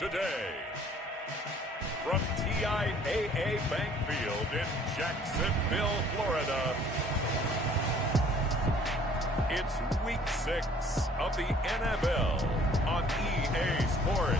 today. From TIAA Bank Field in Jacksonville, Florida, it's Week 6 of the NFL on EA Sports.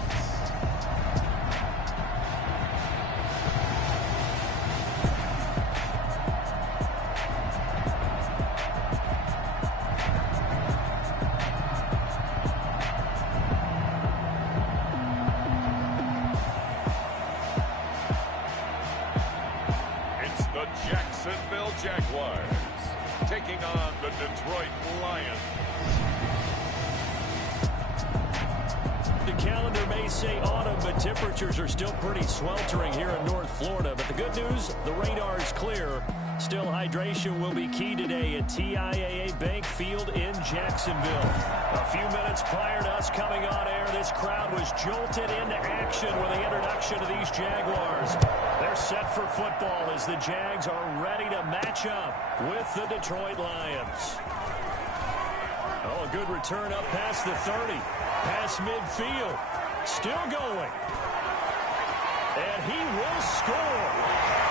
Jacksonville Jaguars taking on the Detroit Lions. The calendar may say autumn, but temperatures are still pretty sweltering here in North Florida. But the good news, the radar is clear. Still, hydration will be key today at TIAA Bank Field in Jacksonville. A few minutes prior to us coming on air, this crowd was jolted into action with the introduction of these Jaguars. They're set for football as the Jags are ready to match up with the Detroit Lions. Oh, a good return up past the 30. Past midfield. Still going. And he will score.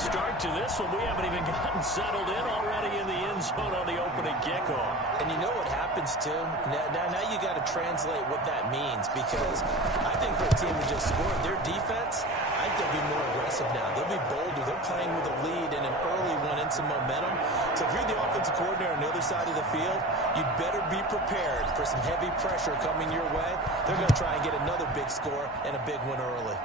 Start to this one. We haven't even gotten settled in already in the end zone on the opening kickoff. And you know what happens, too? Now you got to translate what that means, because I think for a team who just scored, their defense, I think they'll be more aggressive now. They'll be bolder. They're playing with a lead and an early one and some momentum. So if you're the offensive coordinator on the other side of the field, you'd better be prepared for some heavy pressure coming your way. They're going to try and get another big score and a big one early.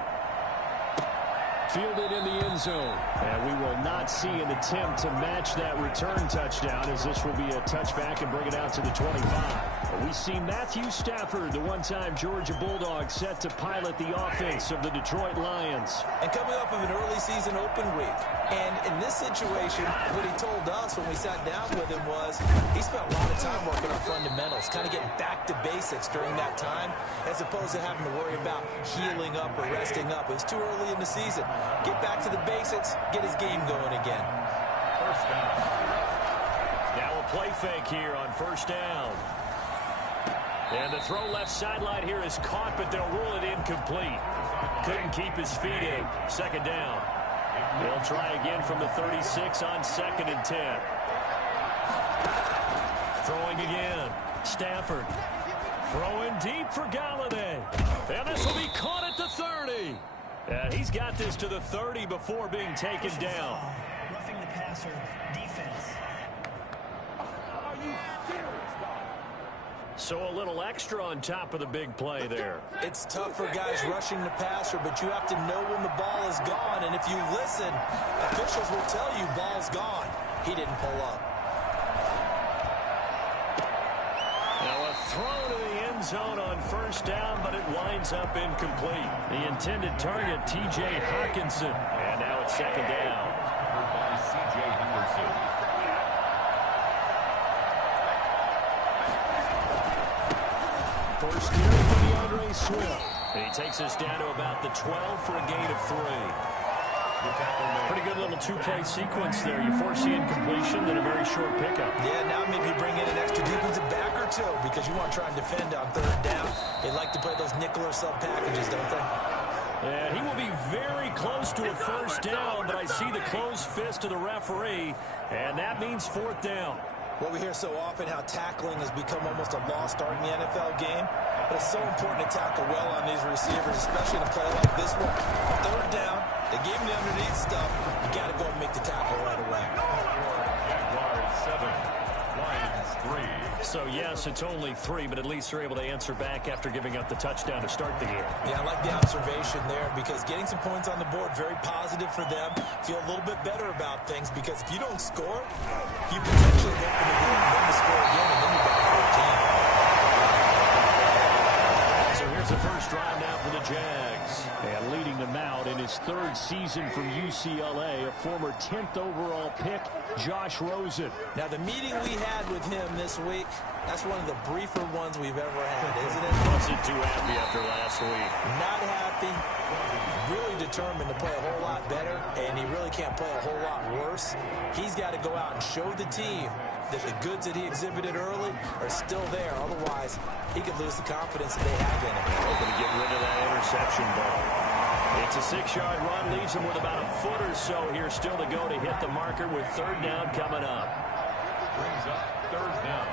Fielded in the end zone. And we will not see an attempt to match that return touchdown, as this will be a touchback and bring it out to the 25. We see Matthew Stafford, the one-time Georgia Bulldog, set to pilot the offense of the Detroit Lions. And coming off of an early season open week. And in this situation, what he told us when we sat down with him was he spent a lot of time working on fundamentals, kind of getting back to basics during that time, as opposed to having to worry about healing up or resting up. It was too early in the season. Get back to the basics, get his game going again. First down. Now a play fake here on first down. And the throw left sideline here is caught, but they'll rule it incomplete. Couldn't keep his feet in. Second down. They'll try again from the 36 on 2nd and 10. Throwing again. Stafford. Throwing deep for Galladay. And this will be caught at the 30. And he's got this to the 30 before being taken down. Roughing the passer, defense. Are you serious, God? So a little extra on top of the big play there. It's tough for guys rushing the passer, but you have to know when the ball is gone. And if you listen, officials will tell you ball's gone. He didn't pull up. Now a throw to the end zone on first down, but it winds up incomplete. The intended target, T.J. Hawkinson. And now it's second down. By C.J. Henderson. First year for DeAndre Swift. And he takes us down to about the 12 for a gain of 3. Pretty good little two-play sequence there. You force the incompletion, then a very short pickup. Yeah, now maybe bring in an extra defensive back or two, because you want to try and defend on third down. They like to play those Niddler sub packages, don't they? And he will be very close to a first down, but I see the closed fist of the referee, and that means fourth down. Well, we hear so often how tackling has become almost a lost art in the NFL game, but it's so important to tackle well on these receivers, especially in a play like this one. Third down, they gave him the underneath stuff. You got to go and make the tackle right away. Jaguars 7, Lions 3. So, yes, it's only 3, but at least they're able to answer back after giving up the touchdown to start the game. Yeah, I like the observation there, because getting some points on the board, very positive for them. Feel a little bit better about things, because if you don't score, you potentially open the door and then to score again, and then you're back 14. So here's the first drive now for the Jags. And leading them out in his third season from UCLA, a former 10th overall pick, Josh Rosen. Now, the meeting we had with him this week, that's one of the briefer ones we've ever had, isn't it? Wasn't too happy after last week. Not happy. Really determined to play a whole lot better, and he really can't play a whole lot worse. He's got to go out and show the team that the goods that he exhibited early are still there. Otherwise, he could lose the confidence that they have in him. Hoping to get rid of that interception ball. It's a 6-yard run, leaves him with about a foot or so here still to go to hit the marker with third down coming up. Brings up third down.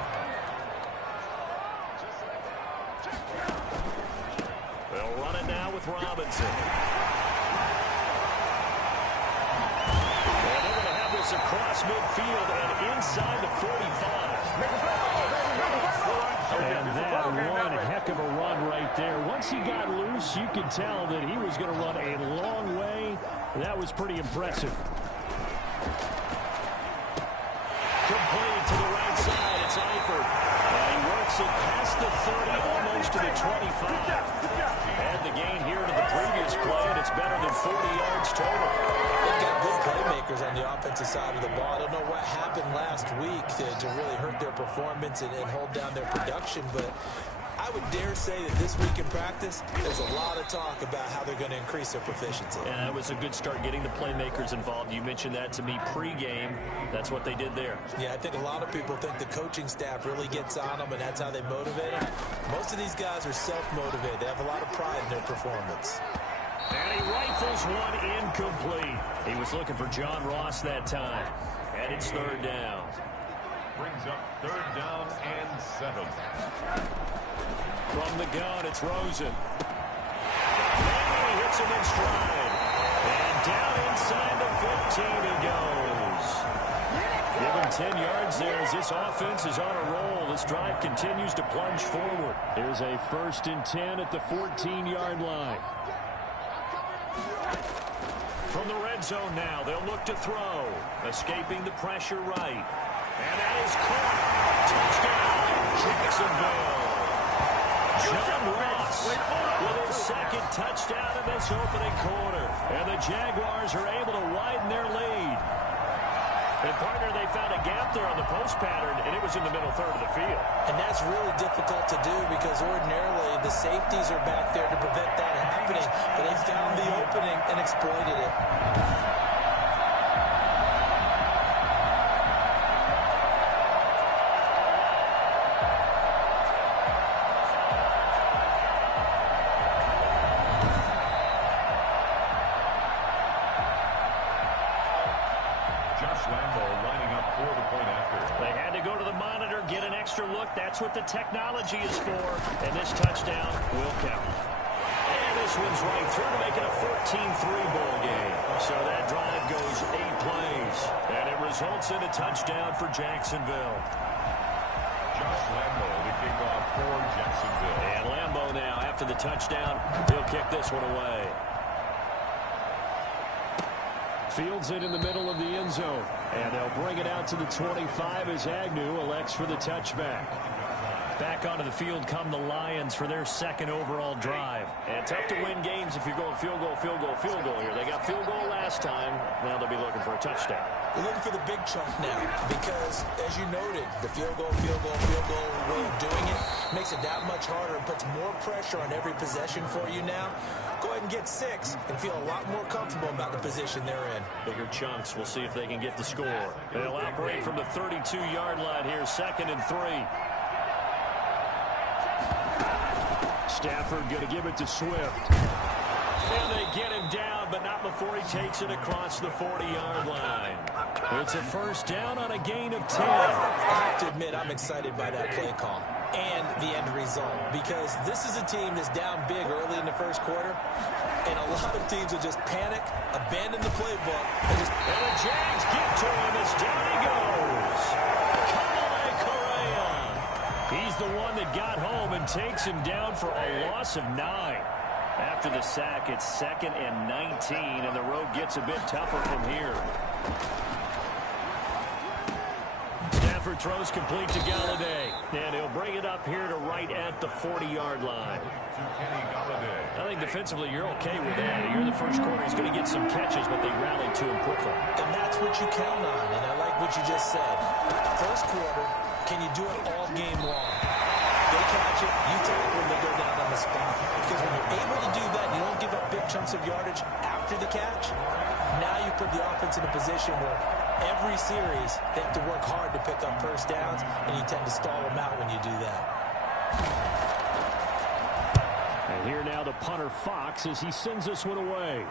They'll run it now with Robinson. And they're going to have this across midfield and inside the 45. And that one heck of a run right there. Once he got loose, you could tell that he was going to run a long way. That was pretty impressive. Complete to the right side. It's Eifert. And he works it past the 30, almost to the 25. And the gain here to the previous play, and it's better than 40 yards total. They've got good playmakers on the offensive side of the ball. I don't know what happened last week to really hurt their performance and hold down their production, but I would dare say that this week in practice, there's a lot of talk about how they're going to increase their proficiency. Yeah, that was a good start getting the playmakers involved. You mentioned that to me pregame. That's what they did there. Yeah, I think a lot of people think the coaching staff really gets on them, and that's how they motivate them. Most of these guys are self-motivated. They have a lot of pride in their performance. And he rifles one incomplete. He was looking for John Ross that time. And it's third down. Brings up third down and 7. From the gun, it's Rosen. And he hits him in stride. And down inside the 15 he goes. Give him 10 yards there as this offense is on a roll. This drive continues to plunge forward. There's a 1st and 10 at the 14-yard line. From the red zone now, they'll look to throw. Escaping the pressure right. And that is caught. Touchdown, Jacksonville. John Ross with his second touchdown in this opening quarter. And the Jaguars are able to widen their lead. And, partner, they found a gap there on the post pattern, and it was in the middle third of the field. And that's really difficult to do because ordinarily the safeties are back there to prevent that happening. But they found the opening and exploited it. That's what the technology is for, and this touchdown will count. And this one's right through to make it a 14-3 ball game. So that drive goes 8 plays, and it results in a touchdown for Jacksonville. Josh Lambo to kick off for Jacksonville. And Lambo now, after the touchdown, he'll kick this one away. Fields it in the middle of the end zone. And they'll bring it out to the 25 as Agnew elects for the touchback. Back onto the field come the Lions for their second overall drive. And tough to win games if you're going field goal, field goal, field goal here. They got field goal last time. Now they'll be looking for a touchdown. They're looking for the big chunk now because, as you noted, the field goal way of doing it makes it that much harder and puts more pressure on every possession for you now. Go ahead and get 6 and feel a lot more comfortable about the position they're in. Bigger chunks. We'll see if they can get the score. They'll operate from the 32-yard line here, 2nd and 3. Stafford going to give it to Swift. And they get him down, but not before he takes it across the 40-yard line. It's a first down on a gain of 10. I have to admit, I'm excited by that play call and the end result because this is a team that's down big early in the first quarter, and a lot of teams will just panic, abandon the playbook, and the Jags get to him as down he goes. He's the one that got home and takes him down for a loss of 9. After the sack, it's 2nd and 19, and the road gets a bit tougher from here. Stafford throws complete to Galladay. And he'll bring it up here to right at the 40-yard line. I think defensively you're okay with that. Here in the first quarter, he's going to get some catches, but they rallied to him quickly. And that's what you count on, and I like what you just said. First quarter, can you do it all game long? They catch it, you tackle them, they go down on the spot. Because when you're able to do that, you don't give up big chunks of yardage after the catch. Now you put the offense in a position where every series they have to work hard to pick up first downs, and you tend to stall them out when you do that. And here now the punter Fox as he sends this one away.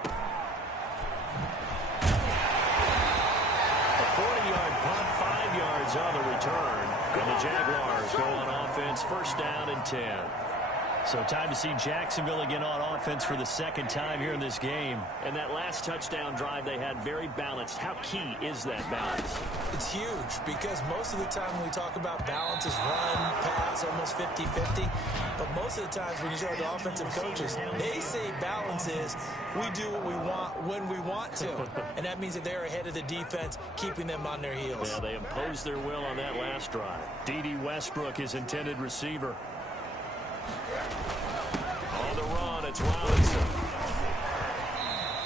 A 40-yard punt, 5 yards on the return. And the Jaguars go on offense, first down and 10. So time to see Jacksonville again on offense for the second time here in this game. And that last touchdown drive they had very balanced. How key is that balance? It's huge because most of the time when we talk about balance is run, pass, almost 50-50. But most of the times when you talk to offensive coaches, they say balance is we do what we want when we want to. And that means that they're ahead of the defense, keeping them on their heels. Yeah, they imposed their will on that last drive. D.D. Westbrook, his intended receiver. On the run, it's Robinson.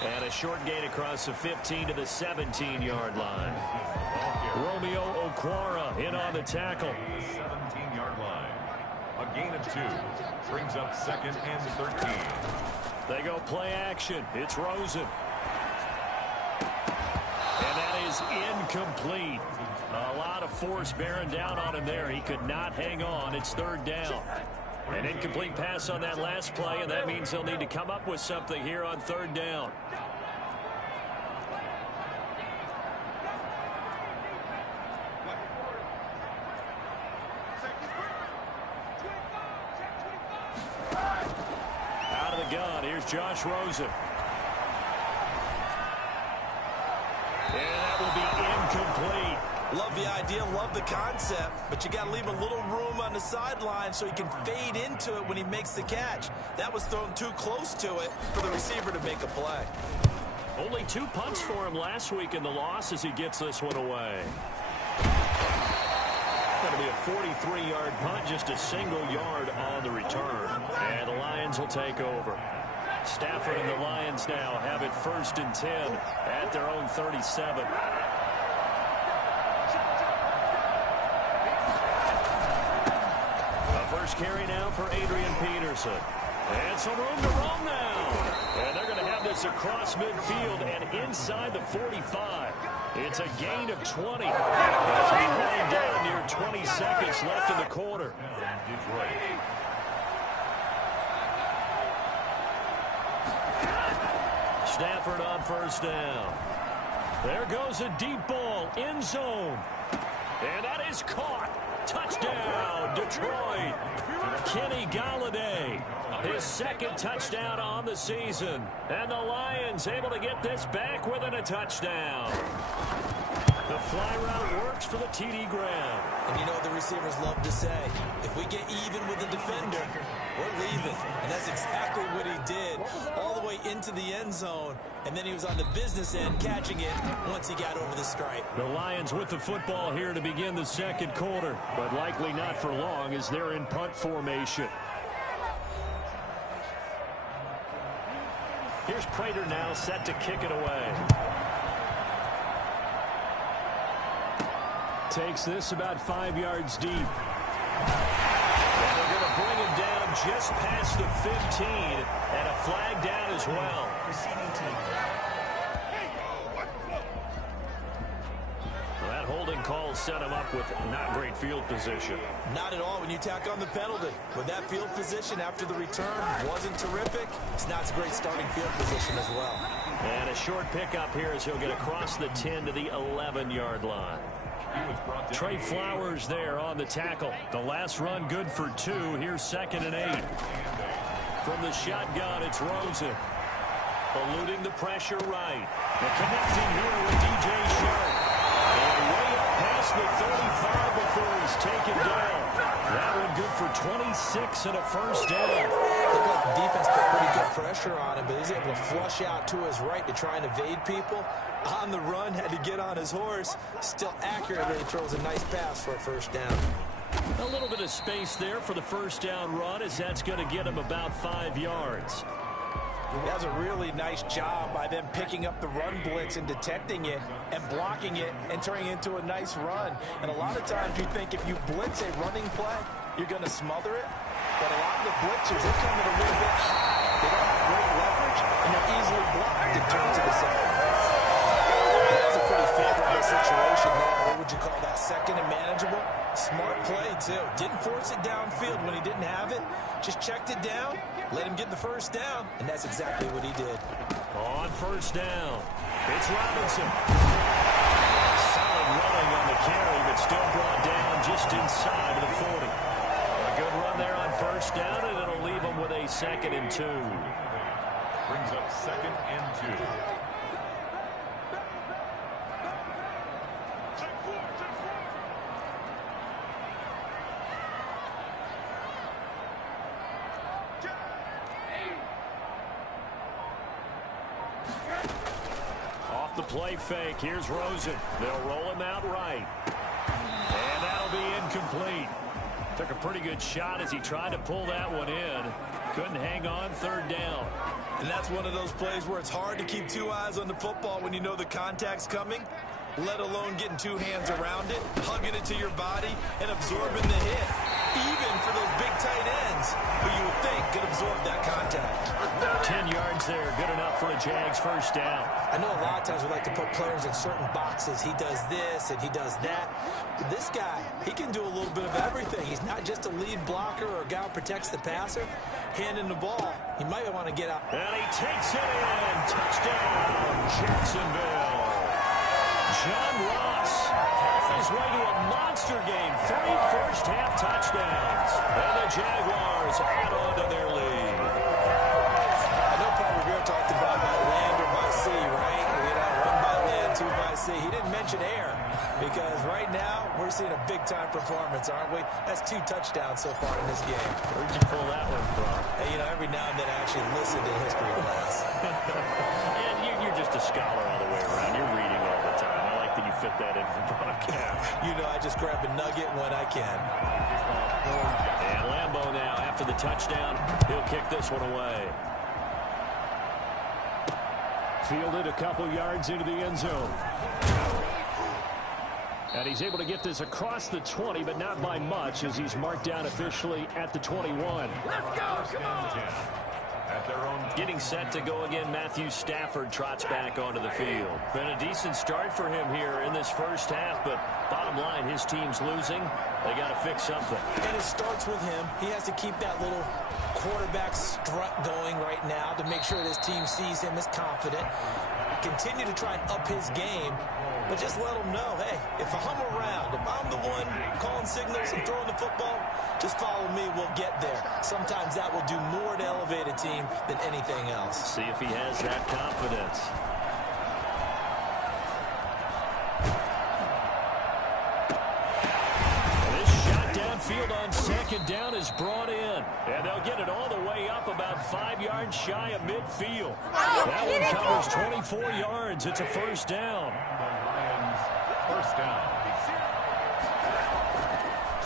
And a short gain across the 15 to the 17-yard line. Romeo Okwara in on the tackle. 17-yard line. A gain of 2. Brings up second and 13. They go play action. It's Rosen. And that is incomplete. A lot of force bearing down on him there. He could not hang on. It's third down. An incomplete pass on that last play, and that means they'll need to come up with something here on third down. Out of the gun, here's Josh Rosen. And that will be incomplete. Love the idea, love the concept, but you got to leave a little room on the sideline so he can fade into it when he makes the catch. That was thrown too close to it for the receiver to make a play. Only 2 punts for him last week in the loss as he gets this one away. Going to be a 43-yard punt, just a single yard on the return. And the Lions will take over. Stafford and the Lions now have it first and 10 at their own 37. First carry now for Adrian Peterson. And some room to roam now. And they're going to have this across midfield and inside the 45. It's a gain of 20. As we wind down near 20 seconds left in the quarter. Stafford on first down. There goes a deep ball, end zone. And that is caught. Touchdown, Detroit. Kenny Galladay, his second touchdown on the season. And the Lions able to get this back within a touchdown. The fly route works for the TD Graham. And you know what the receivers love to say? If we get even with the defender, we're leaving. And that's exactly what he did, all the way into the end zone. And then he was on the business end catching it once he got over the stripe. The Lions with the football here to begin the second quarter, but likely not for long as they're in punt formation. Here's Prater now set to kick it away. Takes this about 5 yards deep. And they're going to bring him down just past the 15, and a flag down as well. Receiving team. Well, that holding call set him up with not great field position. Not at all when you tack on the penalty. With that field position after the return wasn't terrific, it's not a great starting field position as well. And a short pickup here as he'll get across the 10 to the 11-yard line. Trey Flowers there on the tackle. The last run good for 2. Here's second and 8. From the shotgun, it's Rosen. Eluding the pressure right. And connecting here with DJ Sharp. And way up past the 35 before he's taken down. That one good for 26 and a first down. Looked like the defense put pretty good pressure on him, but he's able to flush out to his right to try and evade people. On the run, had to get on his horse. Still accurately throws a nice pass for a first down. A little bit of space there for the first down run, as that's going to get him about 5 yards. That was a really nice job by them picking up the run blitz and detecting it and blocking it and turning it into a nice run. And a lot of times you think if you blitz a running play, you're going to smother it. But a lot of the blitzers, they come in a little bit high. They don't have great leverage, and they're easily blocked and turned to the side. That was a pretty favorable situation there. What would you call that? Second and manageable? Smart play, too. Didn't force it downfield when he didn't have it. Just checked it down, let him get the first down, and that's exactly what he did. On first down, it's Robinson. Solid running on the carry, but still brought down just inside of the 40. A good run there on first down, and it'll leave him with a 2nd and 2. Brings up 2nd and 2. Off the play fake, here's Rosen. They'll roll him out right. And that'll be incomplete. Took a pretty good shot as he tried to pull that one in. Couldn't hang on, 3rd down. And that's one of those plays where it's hard to keep 2 eyes on the football when you know the contact's coming, let alone getting 2 hands around it, hugging it to your body, and absorbing the hit. Even for those big tight ends who you would think could absorb that contact. 10 yards there, good enough for a Jags first down. I know a lot of times we like to put players in certain boxes. He does this and he does that. But this guy, he can do a little bit of everything. He's not just a lead blocker or a guy who protects the passer. Handing the ball, he might want to get out. And he takes it in. Touchdown, Jacksonville. John Ross on his way to a monster game. 3 first-half touchdowns. And the Jaguars add on to their lead. I know Paul Revere talked about by land or by sea, right? You know, 1 by land, 2 by sea. He didn't mention air because right now we're seeing a big-time performance, aren't we? That's 2 touchdowns so far in this game. Where'd you pull that one from? Hey, you know, every now and then I actually listen to history class. And you're just a scholar all the way around. You're reading all the time. I like that you fit that in the broadcast. You know, I just grab a nugget when I can. And Lambeau now, after the touchdown, he'll kick this one away. Fielded a couple yards into the end zone. And he's able to get this across the 20, but not by much, as he's marked down officially at the 21. Let's go, come on! At their own. Getting set to go again, Matthew Stafford trots back onto the field. Been a decent start for him here in this first half, but bottom line, his team's losing. They got to fix something. And it starts with him. He has to keep that little quarterback strut going right now to make sure this team sees him as confident. Continue to try and up his game, but just let him know, hey, if I'm around, if I'm the one calling signals and throwing the football, just follow me, we'll get there. Sometimes that will do more to elevate a team than anything else. See if he has that confidence. Field on 2nd down is brought in, and they'll get it all the way up about 5 yards shy of midfield. That one covers 24 yards. It's a first down. First down.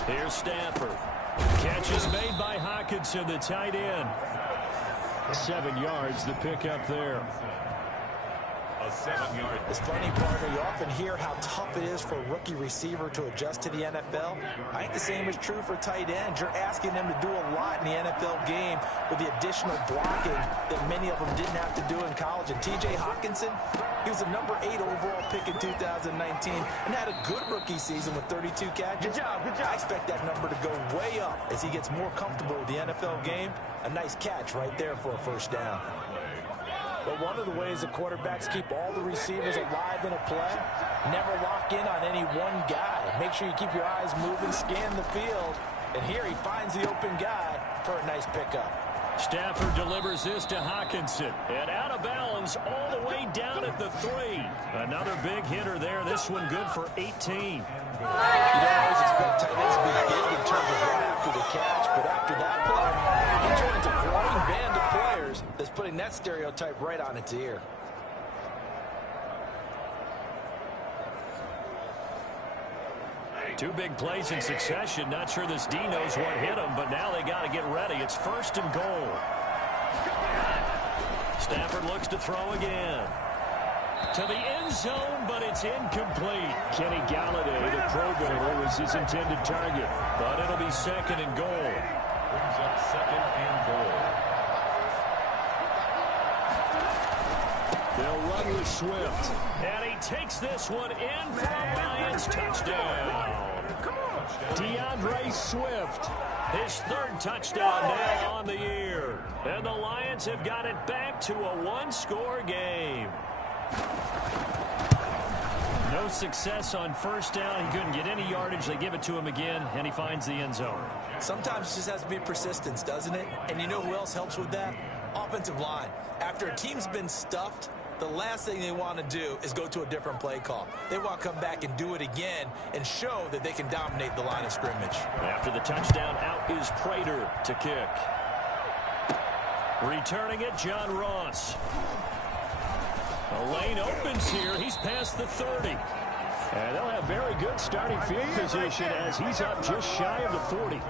Here's Stafford. Catch is made by Hockenson, the tight end. 7 yards, the pickup there. A 7-yard. It's funny, partner, you often hear how tough it is for a rookie receiver to adjust to the NFL. I think the same is true for tight ends. You're asking them to do a lot in the NFL game with the additional blocking that many of them didn't have to do in college. And T.J. Hockenson, he was a number 8 overall pick in 2019 and had a good rookie season with 32 catches. Good job, good job. I expect that number to go way up as he gets more comfortable with the NFL game. A nice catch right there for a first down. But one of the ways the quarterbacks keep all the receivers alive in a play, never lock in on any one guy. Make sure you keep your eyes moving, scan the field, and here he finds the open guy for a nice pickup. Stafford delivers this to Hockenson, and out of bounds all the way down at the 3. Another big hitter there. This one good for 18. You don't always expect tight ends to be big in terms of right after the catch, but after that play, he joins a growing band of players that's putting that stereotype right on its ear. Two big plays in succession. Not sure this D knows what hit him, but now they got to get ready. It's 1st and goal. Stafford looks to throw again. To the end zone, but it's incomplete. Kenny Galladay, the Pro Bowler, was his intended target. But it'll be 2nd and goal. Brings up 2nd and goal. They'll run with Swift. And he takes this one in for a Lions touchdown. DeAndre Swift, his 3rd touchdown now on the year. And the Lions have got it back to a 1-score game. No success on 1st down. He couldn't get any yardage. They give it to him again, and he finds the end zone. Sometimes it just has to be persistence, doesn't it? And you know who else helps with that? Offensive line. After a team's been stuffed, the last thing they want to do is go to a different play call. They want to come back and do it again and show that they can dominate the line of scrimmage. After the touchdown, out is Prater to kick. Returning it, John Ross. The lane opens here. He's past the 30. And they'll have very good starting field position as he's up just shy of the 40.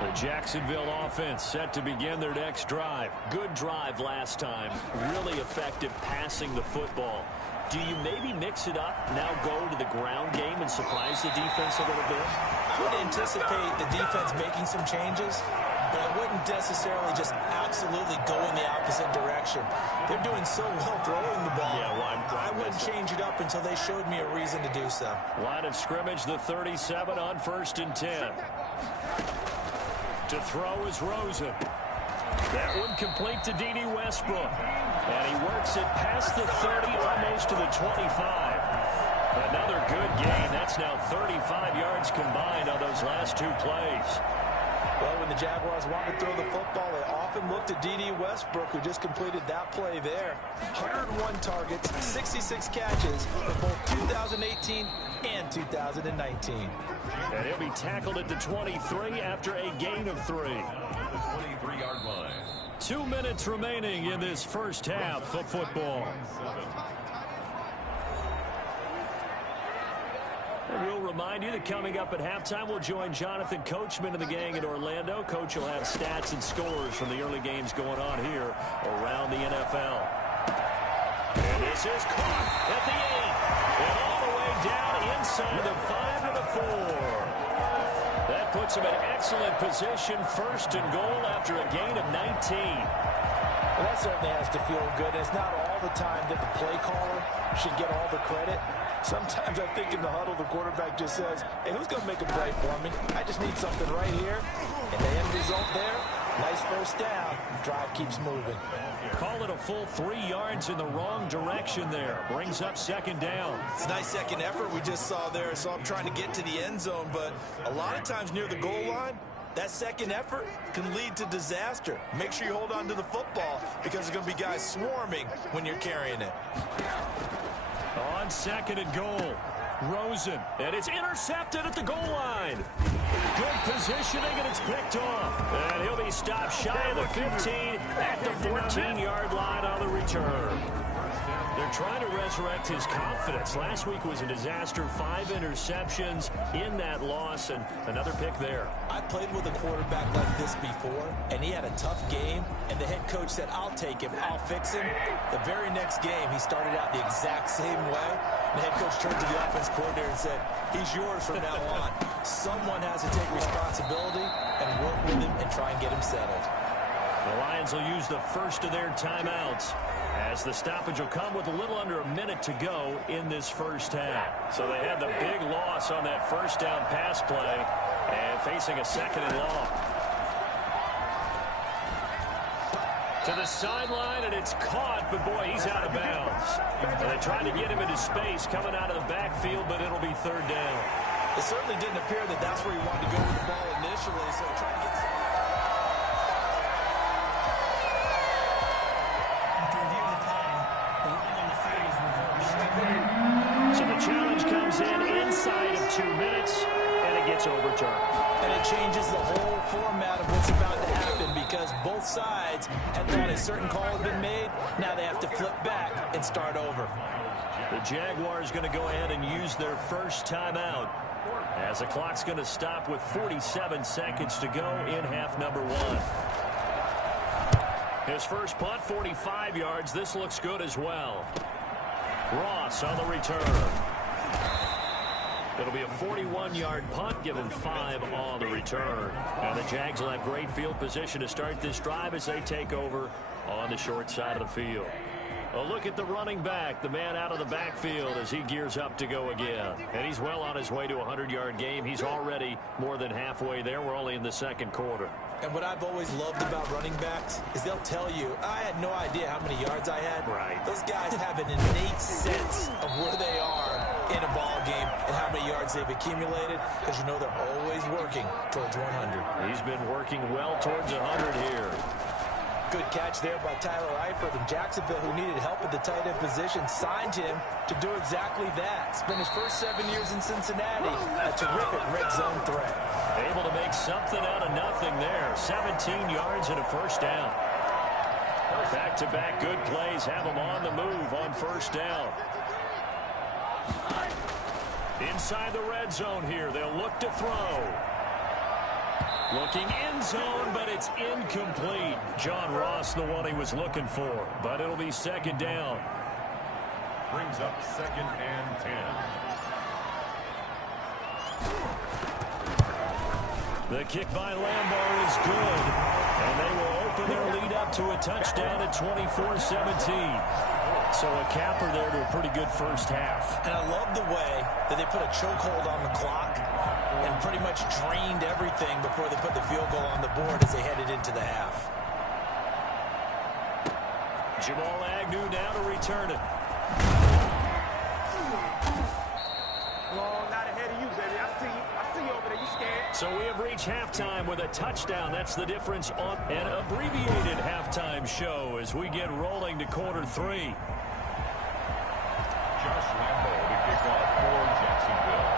The Jacksonville offense set to begin their next drive. Good drive last time. Really effective passing the football. Do you maybe mix it up, now go to the ground game and surprise the defense a little bit? I would anticipate the defense making some changes, but I wouldn't necessarily just absolutely go in the opposite direction. They're doing so well throwing the ball. Yeah, well, I wouldn't change it up until they showed me a reason to do so. Line of scrimmage, the 37 on 1st and 10. To throw is Rosen. That one complete to D.D. Westbrook. And he works it past the 30, almost to the 25. Another good gain. That's now 35 yards combined on those last 2 plays. Well, when the Jaguars want to throw the football, they often look to D.D. Westbrook, who just completed that play there. 101 targets, 66 catches for both 2018 and 2019. And he'll be tackled at the 23 after a gain of 3. The 23-yard line. 2 minutes remaining in this first half of football. And we'll remind you that coming up at halftime, we'll join Jonathan Coachman and the gang in Orlando. Coach will have stats and scores from the early games going on here around the NFL. And this is caught at the 8. And all the way down inside the 5 and the 4. That puts him in excellent position, 1st and goal after a gain of 19. Well, that certainly has to feel good. It's not all the time that the play caller should get all the credit. Sometimes I think in the huddle, the quarterback just says, hey, who's going to make a play for me? I just need something right here. And the end result there, nice 1st down. Drive keeps moving. Call it a full 3 yards in the wrong direction there. Brings up 2nd down. It's a nice second effort we just saw there. So I'm trying to get to the end zone, but a lot of times near the goal line, that second effort can lead to disaster. Make sure you hold on to the football because there's going to be guys swarming when you're carrying it. On 2nd and goal, Rosen, and it's intercepted at the goal line. Good positioning, and it's picked off. And he'll be stopped shy of the 15 at the 14-yard line on the return. They're trying to resurrect his confidence. Last week was a disaster, 5 interceptions in that loss, and another pick there. I played with a quarterback like this before, and he had a tough game, and the head coach said, I'll take him, I'll fix him. The very next game, he started out the exact same way. The head coach turned to the offense coordinator and said, he's yours from now on. Someone has to take responsibility and work with him and try and get him settled. The Lions will use the first of their timeouts, as the stoppage will come with a little under a minute to go in this first half. So they had the big loss on that 1st down pass play and facing a 2nd and long. To the sideline, and it's caught, but boy, he's out of bounds. And they tried to get him into space coming out of the backfield, but it'll be 3rd down. It certainly didn't appear that that's where he wanted to go with the ball initially, so trying to get some... So the challenge comes in inside of 2 minutes, and it gets overturned. And it changes the whole format of what's about to happen because both sides had thought a certain call had been made. Now they have to flip back and start over. The Jaguars going to go ahead and use their first timeout as the clock's going to stop with 47 seconds to go in half number one. His first punt, 45 yards. This looks good as well. Ross on the return. It'll be a 41-yard punt, give him 5 on the return. And the Jags will have great field position to start this drive as they take over on the short side of the field. A look at the running back, the man out of the backfield as he gears up to go again. And he's well on his way to a 100-yard game. He's already more than halfway there. We're only in the second quarter. And what I've always loved about running backs is they'll tell you, I had no idea how many yards I had. Right. Those guys have an innate sense of where they are in a ball game and how many yards they've accumulated because you know they're always working towards 100. He's been working well towards 100 here. Good catch there by Tyler Eifert, and Jacksonville, who needed help at the tight end position, signed him to do exactly that. Spent his first 7 years in Cincinnati, a terrific red zone threat. Able to make something out of nothing there. 17 yards and a first down. Back-to-back good plays have them on the move on first down. Inside the red zone here, they'll look to throw. Looking end zone, but it's incomplete. John Ross, the one he was looking for, but it'll be second down. Brings up 2nd and 10. The kick by Lambeau is good, and they will open their lead up to a touchdown at 24-17. So a capper there to a pretty good first half. And I love the way that they put a chokehold on the clock and pretty much drained everything before they put the field goal on the board as they headed into the half. Jamal Agnew now to return it. Well, not ahead of you, baby. I see you. I see you over there. You scared? So we have reached halftime with a touchdown. That's the difference on an abbreviated halftime show as we get rolling to quarter 3. Josh Lambeau to kick off for Jacksonville.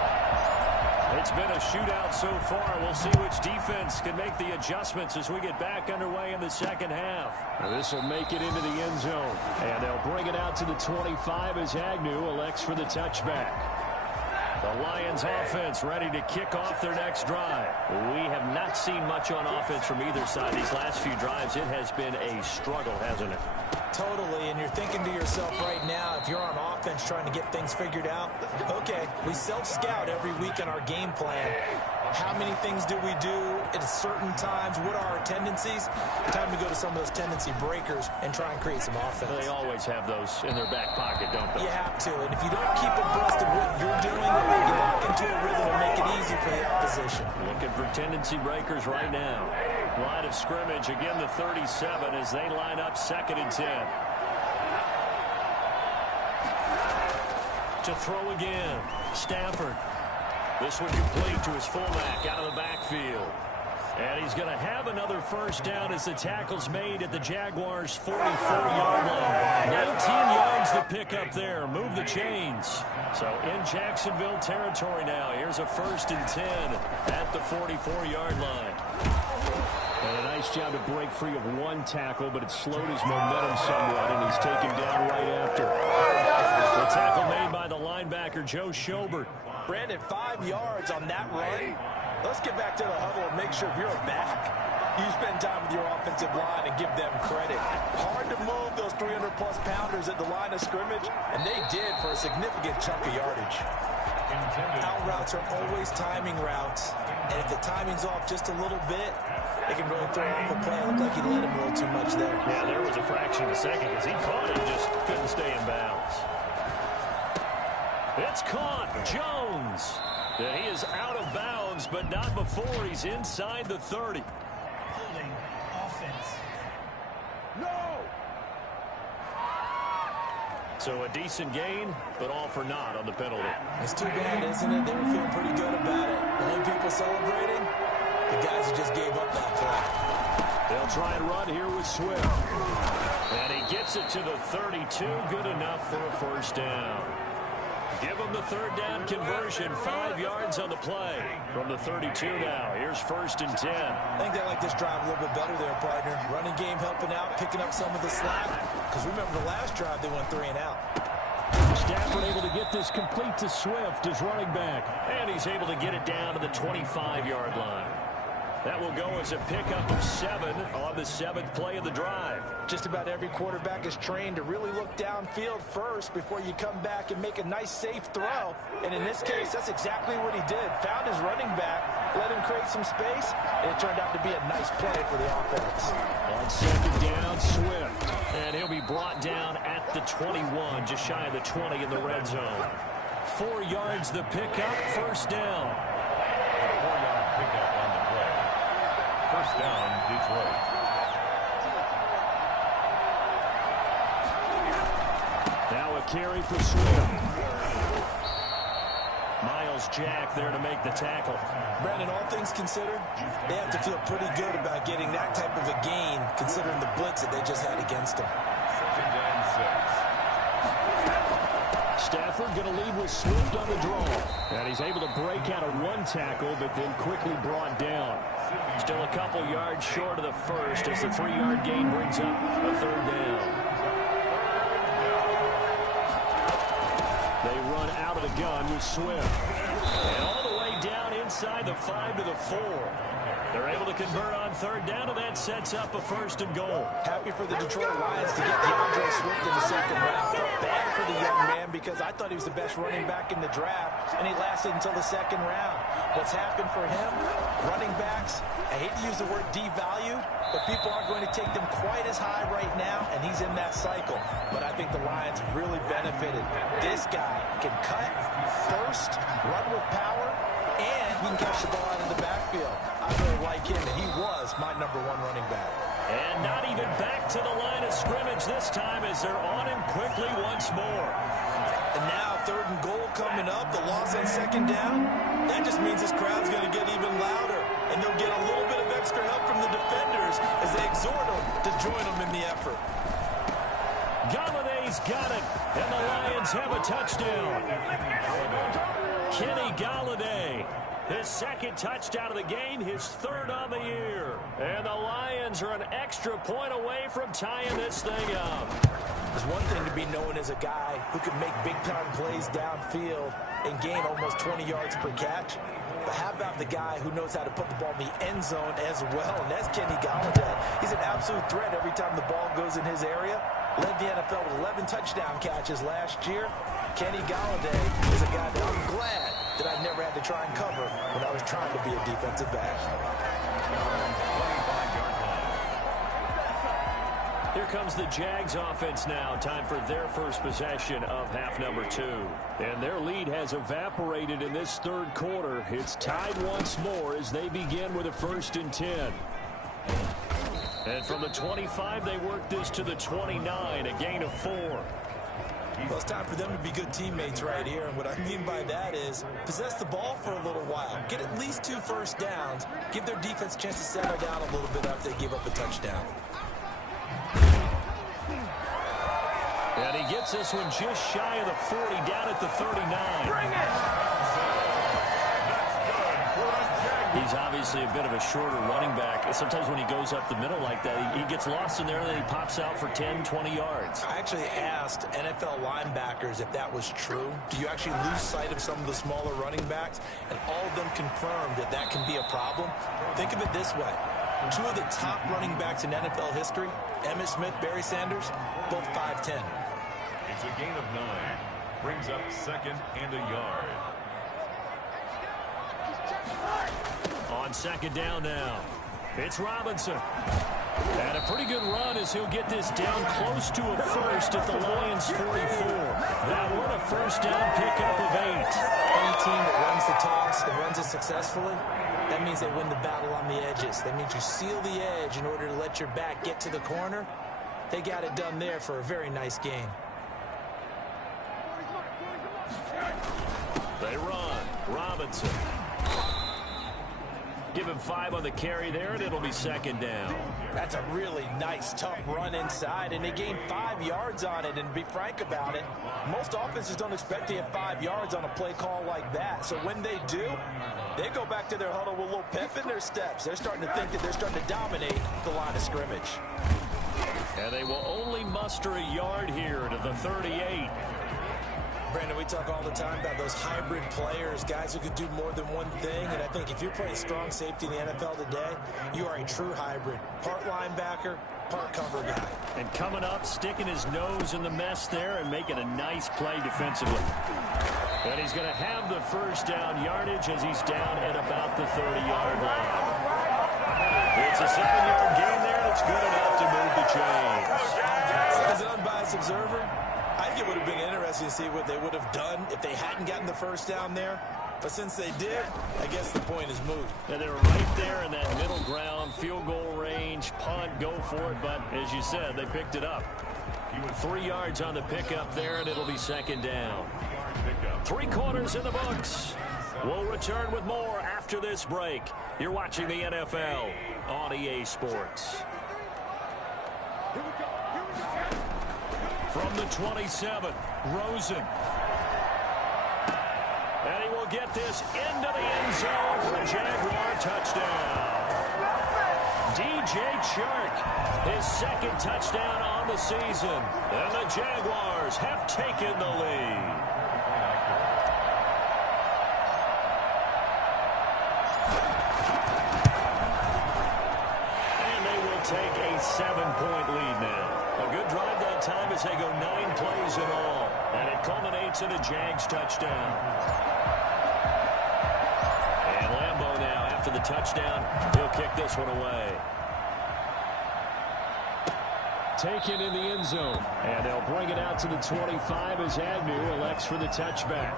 It's been a shootout so far. We'll see which defense can make the adjustments as we get back underway in the second half. This will make it into the end zone. And they'll bring it out to the 25 as Agnew elects for the touchback. The Lions offense ready to kick off their next drive. We have not seen much on offense from either side these last few drives. It has been a struggle, hasn't it? Totally, and you're thinking to yourself right now, if you're on offense trying to get things figured out, okay, we self-scout every week in our game plan. How many things do we do at certain times? What are our tendencies? Time to go to some of those tendency breakers and try and create some offense. They always have those in their back pocket, don't they? You have to, and if you don't keep abreast of what you're doing, you lock into a rhythm and make it easy for the opposition. Looking for tendency breakers right now. Line of scrimmage, again the 37 as they line up 2nd and 10. To throw again, Stafford. This one complete to his fullback out of the backfield. And he's going to have another first down as the tackle's made at the Jaguars' 44-yard line. 19 yards to pick up there. Move the chains. So in Jacksonville territory now. Here's a 1st and 10 at the 44-yard line. And a nice job to break free of one tackle, but it slowed his momentum somewhat, and he's taken down right after. The tackle made by the linebacker, Joe Schobert. Brandon, 5 yards on that run. Let's get back to the huddle and make sure if you're a back, you spend time with your offensive line and give them credit. Hard to move those 300-plus pounders at the line of scrimmage, and they did for a significant chunk of yardage. Out routes are always timing routes, and if the timing's off just a little bit, they can really throw off a play. It looked like he let him a little too much there. Yeah, there was a fraction of a second because he caught it and just couldn't stay in bounds. It's caught. Jones. And he is out of bounds, but not before he's inside the 30. Holding offense. No! So a decent gain, but all for naught on the penalty. It's too bad, isn't it? They were feeling pretty good about it. The only people celebrating, the guys who just gave up that play. They'll try and run here with Swift. And he gets it to the 32. Good enough for a first down. Give them the third down conversion, 5 yards on the play. From the 32 now, here's 1st and 10. I think they like this drive a little bit better there, partner. Running game helping out, picking up some of the slack. Because remember the last drive, they went 3 and out. Stafford able to get this complete to Swift, his running back. And he's able to get it down to the 25-yard line. That will go as a pickup of 7 on the 7th play of the drive. Just about every quarterback is trained to really look downfield first before you come back and make a nice, safe throw. And in this case, that's exactly what he did. Found his running back, let him create some space, and it turned out to be a nice play for the offense. On 2nd down, Swift. And he'll be brought down at the 21, just shy of the 20 in the red zone. 4 yards the pickup, 1st down. 4-yard pickup on the play. 1st down, Detroit. Now a carry for Swift. Miles Jack there to make the tackle. Brandon, all things considered, they have to feel pretty good about getting that type of a gain, considering the blitz that they just had against them. 2nd and 6. Stafford going to lead with Swift on the draw. And he's able to break out of 1 tackle, but then quickly brought down. Still a couple yards short of the first as the 3-yard gain brings up a 3rd down. They run out of the gun with Swift. And all the way down inside the 5 to the 4. They're able to convert on 3rd down, and that sets up a 1st and goal. Happy for the Detroit Lions to get DeAndre Swift in the 2nd round. Felt bad for the young man because I thought he was the best running back in the draft, and he lasted until the 2nd round. What's happened for him? Running backs, I hate to use the word devalued, but people aren't going to take them quite as high right now, and he's in that cycle. But I think the Lions really benefited. This guy can cut, burst, run with power, and he can catch the ball out of the backfield. I really like him, and he was my #1 running back. And not even back to the line of scrimmage this time as they're on him quickly once more. And now 3rd and goal coming up, the loss on 2nd down. That just means this crowd's going to get even louder, and they'll get a little bit of extra help from the defenders as they exhort them to join them in the effort. Galladay's got it, and the Lions have a touchdown. Kenny Galladay, his 2nd touchdown of the game, his 3rd on the year. And the Lions are an extra point away from tying this thing up. There's one thing to be known as a guy who can make big-time plays downfield and gain almost 20 yards per catch. But how about the guy who knows how to put the ball in the end zone as well, and that's Kenny Galladay. He's an absolute threat every time the ball goes in his area. Led the NFL with 11 touchdown catches last year. Kenny Galladay is a guy that I'm glad that I never had to try and cover when I was trying to be a defensive back. Here comes the Jags offense now. Time for their first possession of half number 2. And their lead has evaporated in this 3rd quarter. It's tied once more as they begin with a 1st and 10. And from the 25, they work this to the 29, a gain of 4. Well, it's time for them to be good teammates right here. And what I mean by that is possess the ball for a little while. Get at least 2 first downs. Give their defense a chance to settle down a little bit after they give up a touchdown. And he gets this one just shy of the 40, down at the 39. Bring it! He's obviously a bit of a shorter running back. Sometimes when he goes up the middle like that, he gets lost in there and then he pops out for 10, 20 yards. I actually asked NFL linebackers if that was true. Do you actually lose sight of some of the smaller running backs? And all of them confirmed that that can be a problem. Think of it this way. 2 of the top running backs in NFL history, Emmitt Smith, Barry Sanders, both 5'10". It's a gain of 9. Brings up 2nd and a yard. On 2nd down now, it's Robinson. And a pretty good run as he'll get this down close to a 1st at the Lions' 44. That one a 1st down pickup of 8. Any team that runs the toss and runs it successfully, that means they win the battle on the edges. That means you seal the edge in order to let your back get to the corner. They got it done there for a very nice game. They run. Robinson. Give him 5 on the carry there, and it'll be second down. That's a really nice, tough run inside, and they gained 5 yards on it. And to be frank about it, most offenses don't expect to get 5 yards on a play call like that. So when they do, they go back to their huddle with a little pep in their steps. They're starting to think that they're starting to dominate the line of scrimmage. And they will only muster a yard here to the 38. Brandon, we talk all the time about those hybrid players, guys who could do more than one thing. And I think if you're playing strong safety in the NFL today, you are a true hybrid. Part linebacker, part cover guy. And coming up, sticking his nose in the mess there and making a nice play defensively. And he's going to have the first down yardage as he's down at about the 30-yard line. It's a 7-yard gain there that's good enough to move the chains. As an unbiased observer, I think it would have been interesting to see what they would have done if they hadn't gotten the first down there. But since they did, I guess the point is moved. And they're right there in that middle ground, field goal range, punt, go for it. But as you said, they picked it up. 3 yards on the pickup there, and it'll be second down. 3 quarters in the books. We'll return with more after this break. You're watching the NFL on EA Sports. From the 27, Rosen. And he will get this into the end zone for a Jaguar touchdown. DJ Chark, his second touchdown on the season. And the Jaguars have taken the lead. And they will take a 7-point lead now. A good drive that time as they go 9 plays in all. And it culminates in a Jags touchdown. And Lambeau now, after the touchdown, he'll kick this one away. Taken in the end zone. And they'll bring it out to the 25 as Agnew elects for the touchback.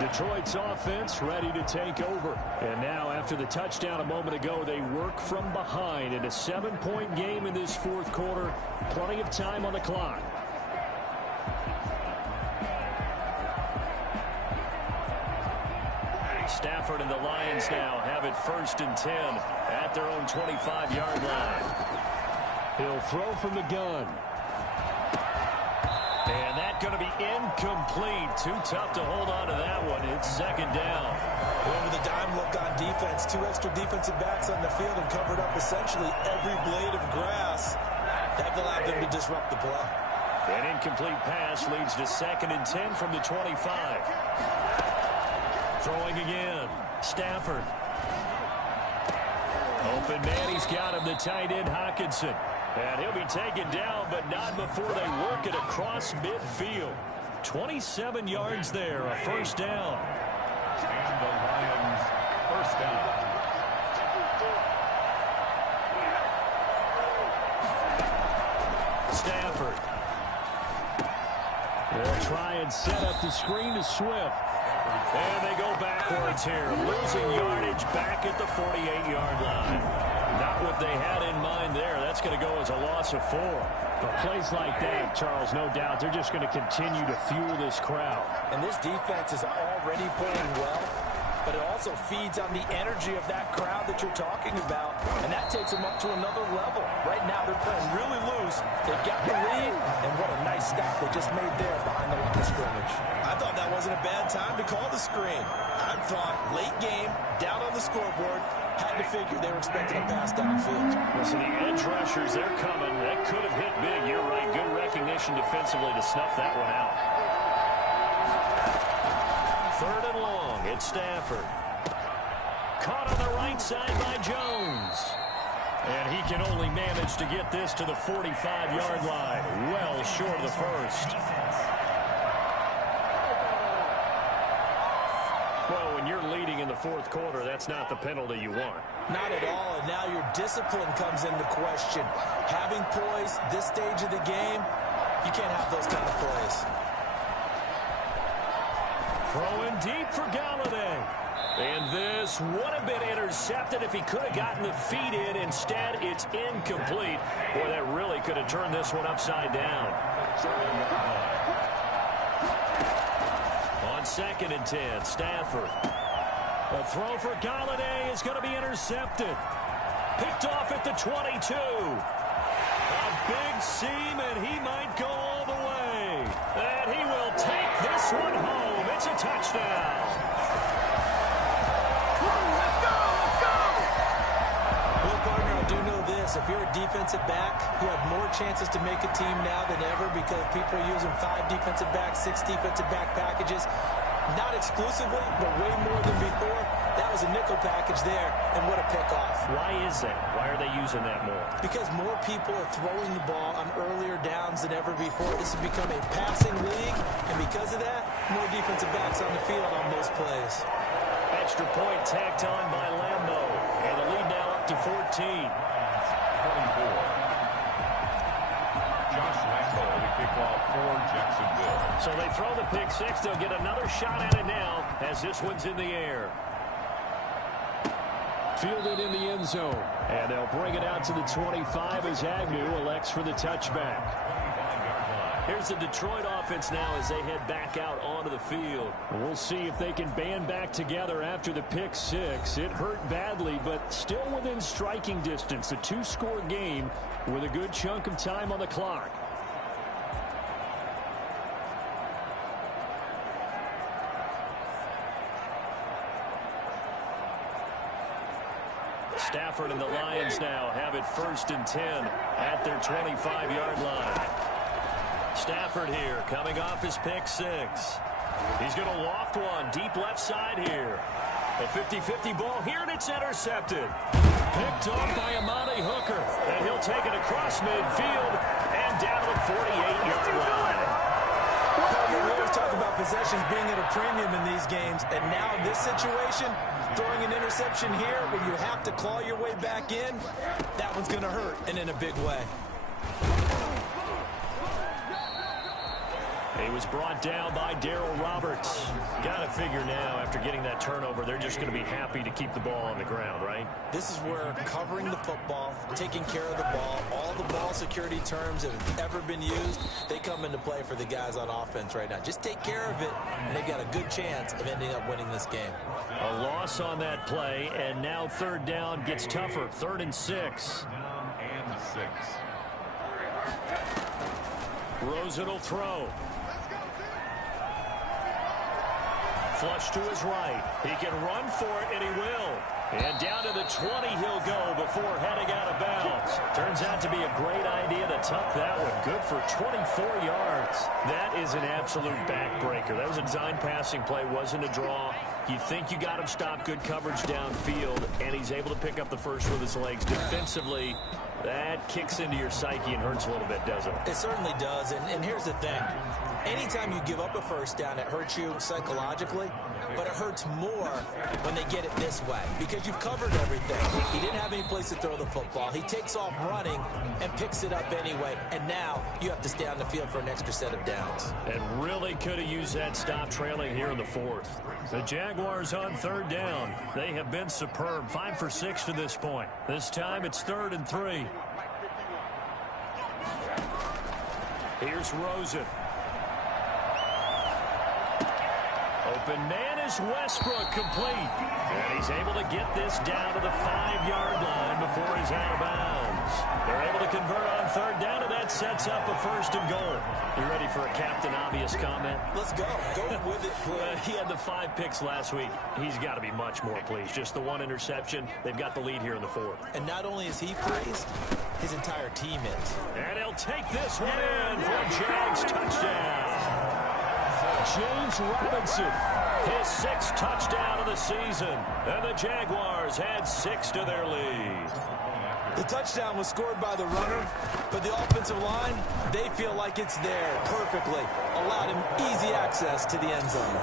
Detroit's offense ready to take over. And now after the touchdown a moment ago, they work from behind in a 7-point game in this fourth quarter. Plenty of time on the clock. Stafford and the Lions now have it 1st and 10 at their own 25-yard line. He'll throw from the gun. And that's going to be incomplete. Too tough to hold on to that one. It's second down. Going with a dime look on defense. 2 extra defensive backs on the field and covered up essentially every blade of grass. That allowed them to disrupt the play. An incomplete pass leads to 2nd and 10 from the 25. Throwing again. Stafford. Open man, he's got him, the tight end Hockenson. And he'll be taken down, but not before they work it across midfield. 27 yards there, a first down. And the Lions first down. Stafford. They'll try and set up the screen to Swift. And they go backwards here, losing yardage back at the 48-yard line. Not what they had in mind there. That's going to go as a loss of 4. But plays like that, Charles, no doubt, they're just going to continue to fuel this crowd. And this defense is already playing well, but it also feeds on the energy of that crowd that you're talking about, and that takes them up to another level. Right now, they're playing really loose. They've got the lead, and what a nice stop they just made there behind the line of scrimmage. I thought that wasn't a bad time to call the screen. I thought late game, down on the scoreboard, had to figure they were expecting a pass downfield. Listen, the edge rushers, they're coming. That could have hit big. You're right. Good recognition defensively to snuff that one out. 3rd and long. It's Stafford. Caught on the right side by Jones. And he can only manage to get this to the 45-yard line. Well short of the first. Well, when you're leading in the fourth quarter, that's not the penalty you want. Not at all, and now your discipline comes into question. Having poise this stage of the game, you can't have those kind of plays. Throwing deep for Galladay. And this would have been intercepted if he could have gotten the feet in. Instead, it's incomplete. Boy, that really could have turned this one upside down. On 2nd and 10, Stafford. A throw for Galladay is going to be intercepted. Picked off at the 22. A big seam, and he might go all the way. And he will take this one home. It's a touchdown. Let's go! Let's go! Well, partner, I do know this. If you're a defensive back, you have more chances to make a team now than ever because people are using 5 defensive backs, 6 defensive back packages. Not exclusively, but way more than before. That was a nickel package there, and what a pickoff. Why is that? Why are they using that more? Because more people are throwing the ball on earlier downs than ever before. This has become a passing league, and because of that, more defensive backs on the field on most plays. Extra point tacked on by Lambo, and the lead now up to 14. 24. Josh Lambo, the kickoff for Jacksonville. So they throw the pick six. They'll get another shot at it now as this one's in the air. Fielded in the end zone. And they'll bring it out to the 25 as Agnew elects for the touchback. Here's the Detroit offense now as they head back out onto the field. We'll see if they can band back together after the pick six. It hurt badly, but still within striking distance. A 2-score game with a good chunk of time on the clock. Stafford and the Lions now have it 1st and 10 at their 25-yard line. Stafford here coming off his pick six. He's going to loft one deep left side here. A 50-50 ball here, and it's intercepted. Picked off by Amani Hooker, and he'll take it across midfield and down to the 48-yard line. We always talk about possessions being at a premium in these games, and now in this situation, throwing an interception here when you have to claw your way back in, that one's going to hurt, and in a big way. He was brought down by Darryl Roberts. Got to figure now, after getting that turnover, they're just going to be happy to keep the ball on the ground, right? This is where covering the football, taking care of the ball, all the ball security terms that have ever been used, they come into play for the guys on offense right now. Just take care of it, and they've got a good chance of ending up winning this game. A loss on that play, and now 3rd down gets tougher. 3rd and 6. And 6. Rosen will throw. Flush to his right. He can run for it, and he will. And down to the 20 he'll go before heading out of bounds. Turns out to be a great idea to tuck that one. Good for 24 yards. That is an absolute backbreaker. That was a design passing play, wasn't a draw. You think you got him stopped, good coverage downfield, and he's able to pick up the first with his legs. Defensively, that kicks into your psyche and hurts a little bit, doesn't it? It certainly does, and here's the thing. Anytime you give up a first down, it hurts you psychologically, but it hurts more when they get it this way because you've covered everything. He didn't have any place to throw the football. He takes off running and picks it up anyway, and now you have to stay on the field for an extra set of downs. And really could have used that stop trailing here in the 4th. The Jaguars on 3rd down. They have been superb. 5 for 6 to this point. This time it's 3rd and 3. Here's Rosen. Open man is Westbrook, complete. And he's able to get this down to the 5-yard line before he's out of bounds. They're able to convert on 3rd down, and that sets up a 1st and goal. You ready for a Captain Obvious comment? Let's go. Go with it. He had the 5 picks last week. He's got to be much more pleased. Just the 1 interception. They've got the lead here in the 4th. And not only is he pleased, his entire team is. And he'll take this one in for a Jags touchdown. James Robinson, his 6th touchdown of the season. And the Jaguars add 6 to their lead. The touchdown was scored by the runner, but the offensive line, they feel like it's there perfectly. Allowed him easy access to the end zone.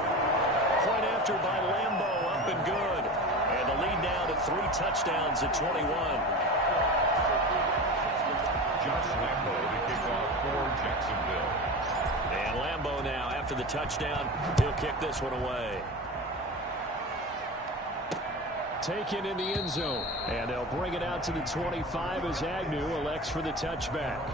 Point after by Lambo, up and good. And the lead now to 3 touchdowns at 21. Josh Lambo, the kickoff for Jacksonville. And Lambo now, after the touchdown, he'll kick this one away. Taken in the end zone. And they'll bring it out to the 25 as Agnew elects for the touchback.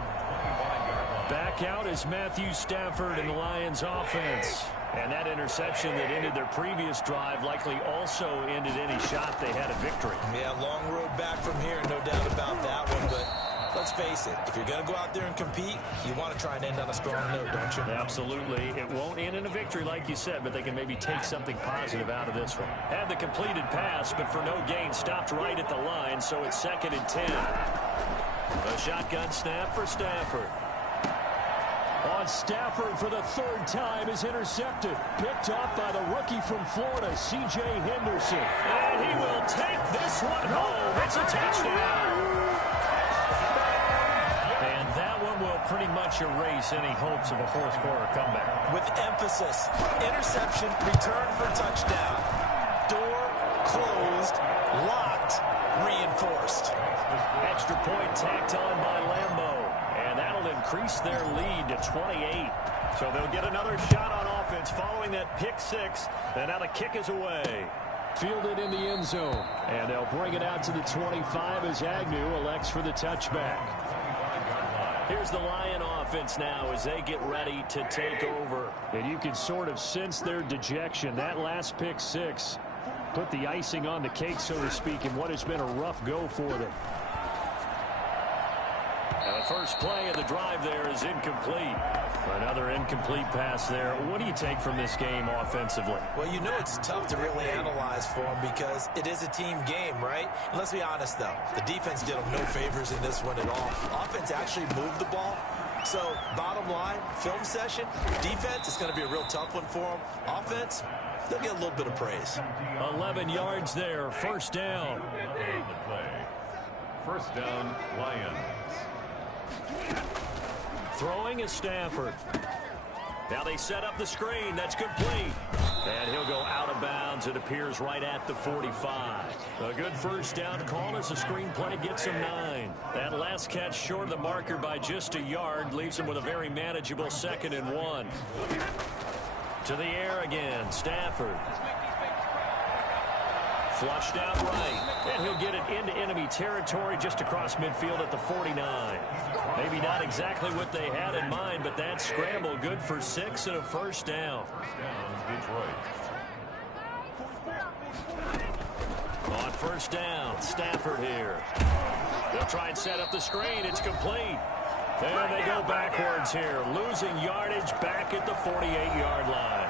Back out is Matthew Stafford in the Lions offense. And that interception that ended their previous drive likely also ended any shot they had at victory. Yeah, long road back from here, no doubt about that one. But let's face it, if you're going to go out there and compete, you want to try and end on a strong note, don't you? Absolutely. It won't end in a victory like you said, but they can maybe take something positive out of this one. Had the completed pass, but for no gain, stopped right at the line, so it's 2nd and 10. A shotgun snap for Stafford. On Stafford for the 3rd time is intercepted. Picked up by the rookie from Florida, C.J. Henderson. And he will take this one home. It's a touchdown. And that one will pretty much erase any hopes of a fourth-quarter comeback. With emphasis, interception, return for touchdown. Door closed, locked, reinforced. Extra point tacked on by Lambeau. And that'll increase their lead to 28. So they'll get another shot on offense following that pick 6. And now the kick is away. Fielded in the end zone. And they'll bring it out to the 25 as Agnew elects for the touchback. Here's the Lion offense now as they get ready to take over. And you can sort of sense their dejection. That last pick 6 put the icing on the cake, so to speak, in what has been a rough go for them. Now the first play of the drive there is incomplete. Another incomplete pass there. What do you take from this game offensively? Well, you know it's tough to really analyze for them because it is a team game, right? And let's be honest, though. The defense did them no favors in this one at all. Offense actually moved the ball. So, bottom line, film session, defense is going to be a real tough one for them. Offense, they'll get a little bit of praise. 11 yards there, 1st down. First down, Lions. Throwing is Stafford. Now they set up the screen. That's complete. And he'll go out of bounds. It appears right at the 45. A good first down call as the screen play gets him 9. That last catch short of the marker by just a yard leaves him with a very manageable 2nd and 1. To the air again, Stafford. Flushed out right, and he'll get it into enemy territory just across midfield at the 49. Maybe not exactly what they had in mind, but that scramble good for 6 and a 1st down. On 1st down, Stafford here. They'll try and set up the screen. It's complete. There they go backwards here, losing yardage back at the 48-yard line.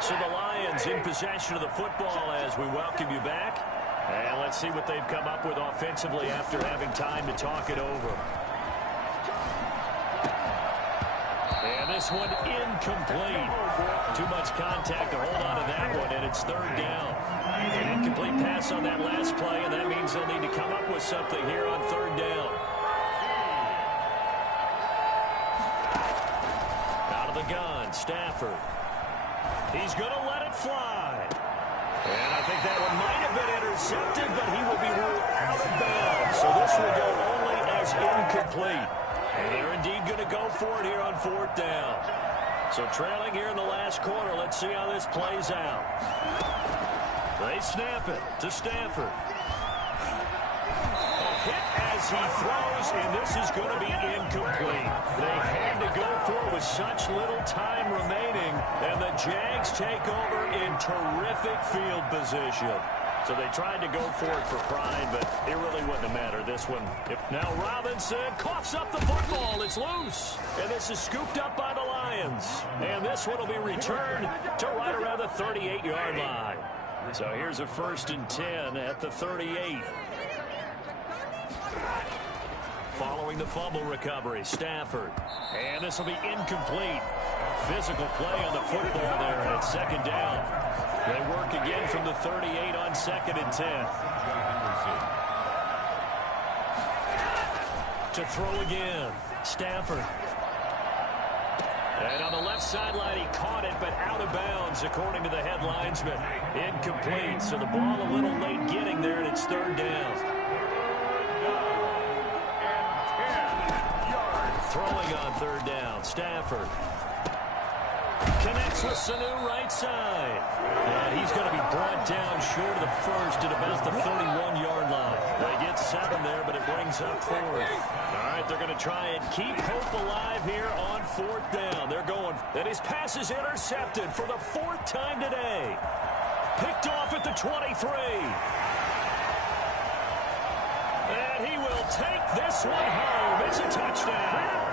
So the Lions in possession of the football as we welcome you back. And let's see what they've come up with offensively after having time to talk it over. And this one incomplete. Too much contact to hold on to that one, and it's 3rd down. An incomplete pass on that last play, and that means they'll need to come up with something here on 3rd down. Out of the gun, Stafford. He's going to let it fly. And I think that one might have been intercepted, but he will be ruled out of bounds. So this will go only as incomplete. And they're indeed going to go for it here on 4th down. So trailing here in the last quarter, let's see how this plays out. They snap it to Stafford. A hit as he throws, and this is going to be incomplete. They had to go for it with such little time remaining, and the Jags take over in terrific field position. So they tried to go for it for pride, but it really wouldn't have mattered. This one. Now Robinson coughs up the football. It's loose. And this is scooped up by the Lions. And this one will be returned to right around the 38-yard line. So here's a 1st and 10 at the 38. Following the fumble recovery, Stafford. And this will be incomplete. Physical play on the football there, and it's 2nd down. They work again from the 38 on 2nd and 10. To throw again, Stafford. And on the left sideline, he caught it, but out of bounds, according to the head linesman. Incomplete, so the ball a little late getting there, and it's 3rd down. Throwing on 3rd down, Stafford. Connects with Sanu right side. And he's going to be brought down short of the 1st at about the 31-yard line. They get 7 there, but it brings up 4th. All right, they're going to try and keep hope alive here on 4th down. They're going. And his pass is intercepted for the 4th time today. Picked off at the 23. And he will take this one home. It's a touchdown.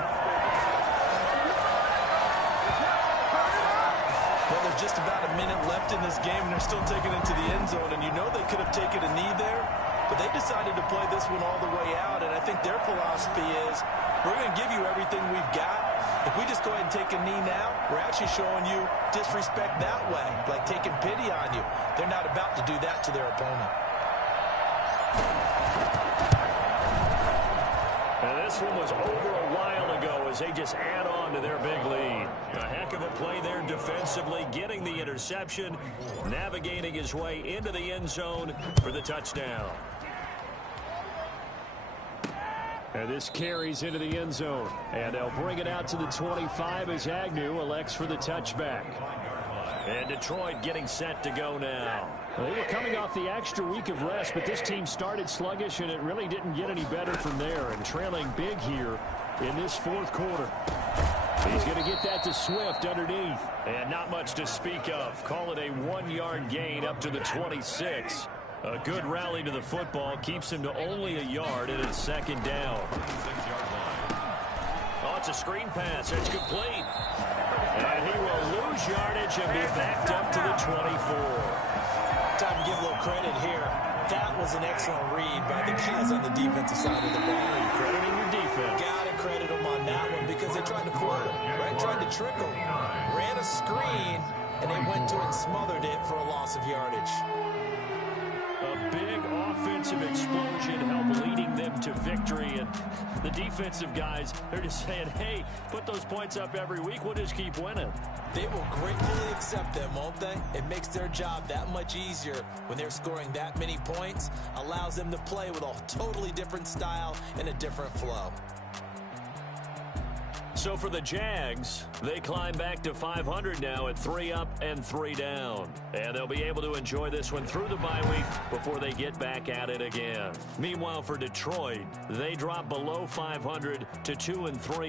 Well, there's just about a minute left in this game, and they're still taking it to the end zone. And you know they could have taken a knee there, but they decided to play this one all the way out. And I think their philosophy is, we're going to give you everything we've got. If we just go ahead and take a knee now, we're actually showing you disrespect that way, like taking pity on you. They're not about to do that to their opponent. And this one was over a while ago as they just add on to their big lead. A heck of a play there defensively, getting the interception, navigating his way into the end zone for the touchdown. And this carries into the end zone. And they'll bring it out to the 25 as Agnew elects for the touchback. And Detroit getting set to go now. They were coming off the extra week of rest, but this team started sluggish, and it really didn't get any better from there. And trailing big here in this 4th quarter. He's going to get that to Swift underneath. And not much to speak of. Call it a 1-yard gain up to the 26. A good rally to the football keeps him to only a yard, and it's 2nd down. Oh, it's a screen pass. It's complete. And he will lose yardage and be backed up to the 24. Time to give a little credit here. That was an excellent read by the guys on the defensive side of the ball. You're crediting your defense. Gotta credit them on that one because they tried to fool him, right? Tried to trick him. Ran a screen, and they went to it and smothered it for a loss of yardage. A big offensive explosion helped leading them to victory. And the defensive guys, they're just saying, hey, put those points up every week. We'll just keep winning. They will gratefully accept them, won't they? It makes their job that much easier when they're scoring that many points. Allows them to play with a totally different style and a different flow. So for the Jags, they climb back to 500 now at 3 up and 3 down. And they'll be able to enjoy this one through the bye week before they get back at it again. Meanwhile, for Detroit, they drop below 500 to 2 and 3.